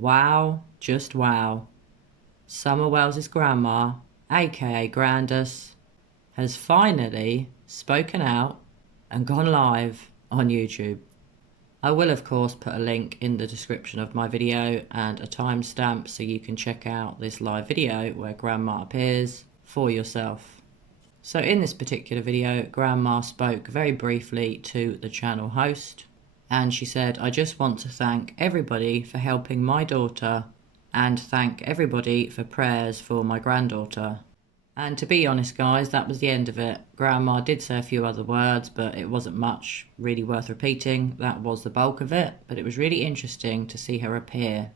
Wow, just wow. SummerWells' grandma, aka Grandus, has finally spoken out and gone live on YouTube. I will of course put a link in the description of my video and a timestamp so you can check out this live video where Grandma appears for yourself. So in this particular video, Grandma spoke very briefly to the channel host and she said, "I just want to thank everybody for helping my daughter and thank everybody for prayers for my granddaughter." And to be honest guys, that was the end of it. Grandma did say a few other words, but it wasn't much really worth repeating. That was the bulk of it, but it was really interesting to see her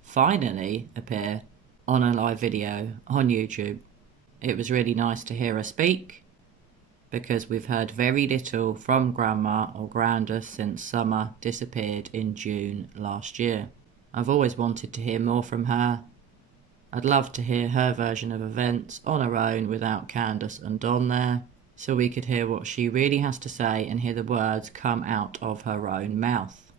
finally appear on a live video on YouTube. It was really nice to hear her speak, because we've heard very little from Grandma or Grandus since Summer disappeared in June last year. I've always wanted to hear more from her. I'd love to hear her version of events on her own without Candace and Don there, so we could hear what she really has to say and hear the words come out of her own mouth.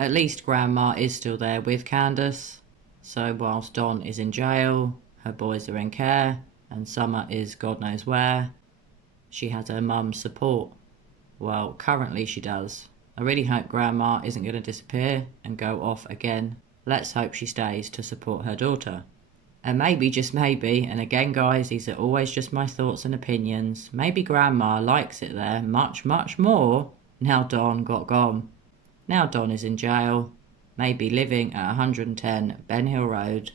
At least Grandma is still there with Candace, so whilst Don is in jail, her boys are in care, and Summer is God knows where, she has her mum's support. Well, currently she does. I really hope Grandma isn't going to disappear and go off again. Let's hope she stays to support her daughter. And maybe, just maybe, and again guys, these are always just my thoughts and opinions, maybe Grandma likes it there much, much more now Don got gone. Now Don is in jail, maybe living at 110 Ben Hill Road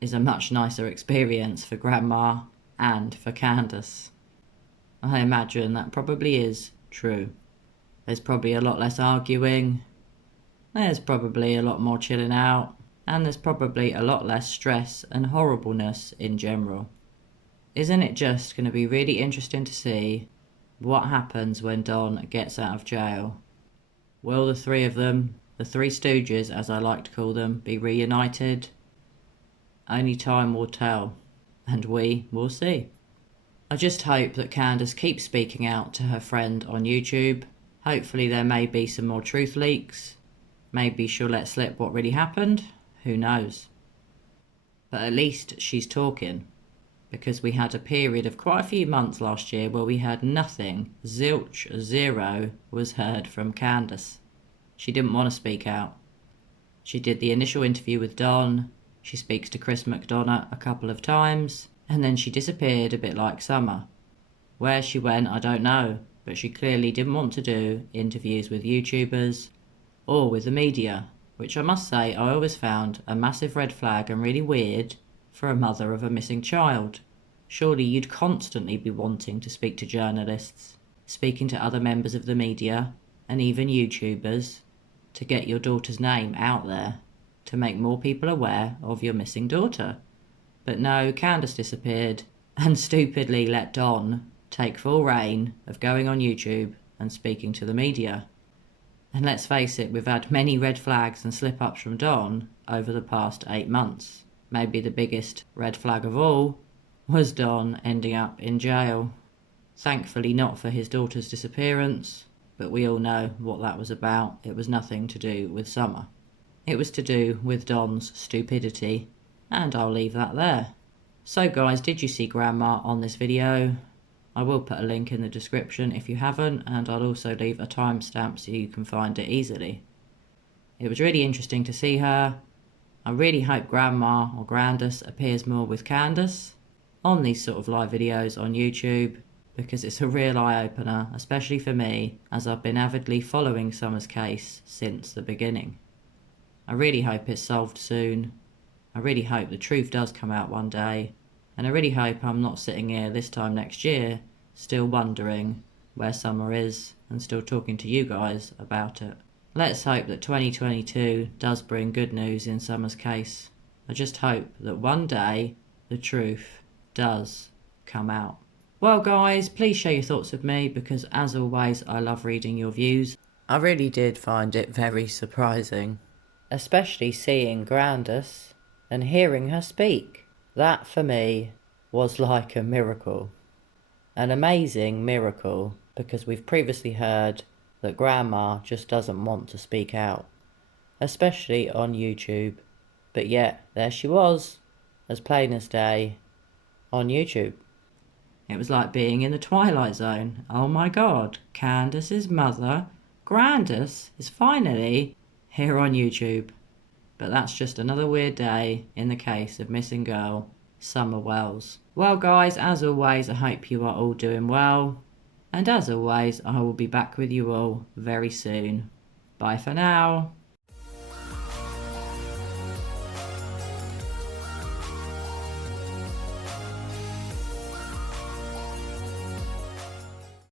is a much nicer experience for Grandma and for Candace. I imagine that probably is true. There's probably a lot less arguing, there's probably a lot more chilling out, and there's probably a lot less stress and horribleness in general. Isn't it just going to be really interesting to see what happens when Don gets out of jail? Will the three of them, the Three Stooges as I like to call them, be reunited? Only time will tell, and we will see. I just hope that Candace keeps speaking out to her friend on YouTube. Hopefully there may be some more truth leaks. Maybe she'll let slip what really happened. Who knows? But at least she's talking. Because we had a period of quite a few months last year where we heard nothing. Zilch, zero was heard from Candace. She didn't want to speak out. She did the initial interview with Don. She speaks to Chris McDonough a couple of times. And then she disappeared a bit like Summer. Where she went, I don't know, but she clearly didn't want to do interviews with YouTubers or with the media, which I must say I always found a massive red flag and really weird for a mother of a missing child. Surely you'd constantly be wanting to speak to journalists, speaking to other members of the media and even YouTubers to get your daughter's name out there, to make more people aware of your missing daughter. But no, Candace disappeared and stupidly let Don take full reign of going on YouTube and speaking to the media. And let's face it, we've had many red flags and slip-ups from Don over the past 8 months. Maybe the biggest red flag of all was Don ending up in jail. Thankfully not for his daughter's disappearance, but we all know what that was about. It was nothing to do with Summer. It was to do with Don's stupidity. And I'll leave that there. So guys, did you see Grandma on this video? I will put a link in the description if you haven't, and I'll also leave a timestamp so you can find it easily. It was really interesting to see her. I really hope Grandma or Grandus appears more with Candace on these sort of live videos on YouTube, because it's a real eye-opener, especially for me, as I've been avidly following Summer's case since the beginning. I really hope it's solved soon. I really hope the truth does come out one day, and I really hope I'm not sitting here this time next year still wondering where Summer is and still talking to you guys about it. Let's hope that 2022 does bring good news in Summer's case. I just hope that one day the truth does come out. Well guys, please share your thoughts with me, because as always I love reading your views. I really did find it very surprising, especially seeing Grandus and hearing her speak. That for me was like a miracle. An amazing miracle, because we've previously heard that Grandma just doesn't want to speak out, especially on YouTube, But yet, there she was, as plain as day, on YouTube. It was like being in the Twilight Zone. Oh my god, Candace's mother, Grandus, is finally here on YouTube. But that's just another weird day in the case of missing girl SummerWells. Well guys, as always, I hope you are all doing well. And as always, I will be back with you all very soon. Bye for now.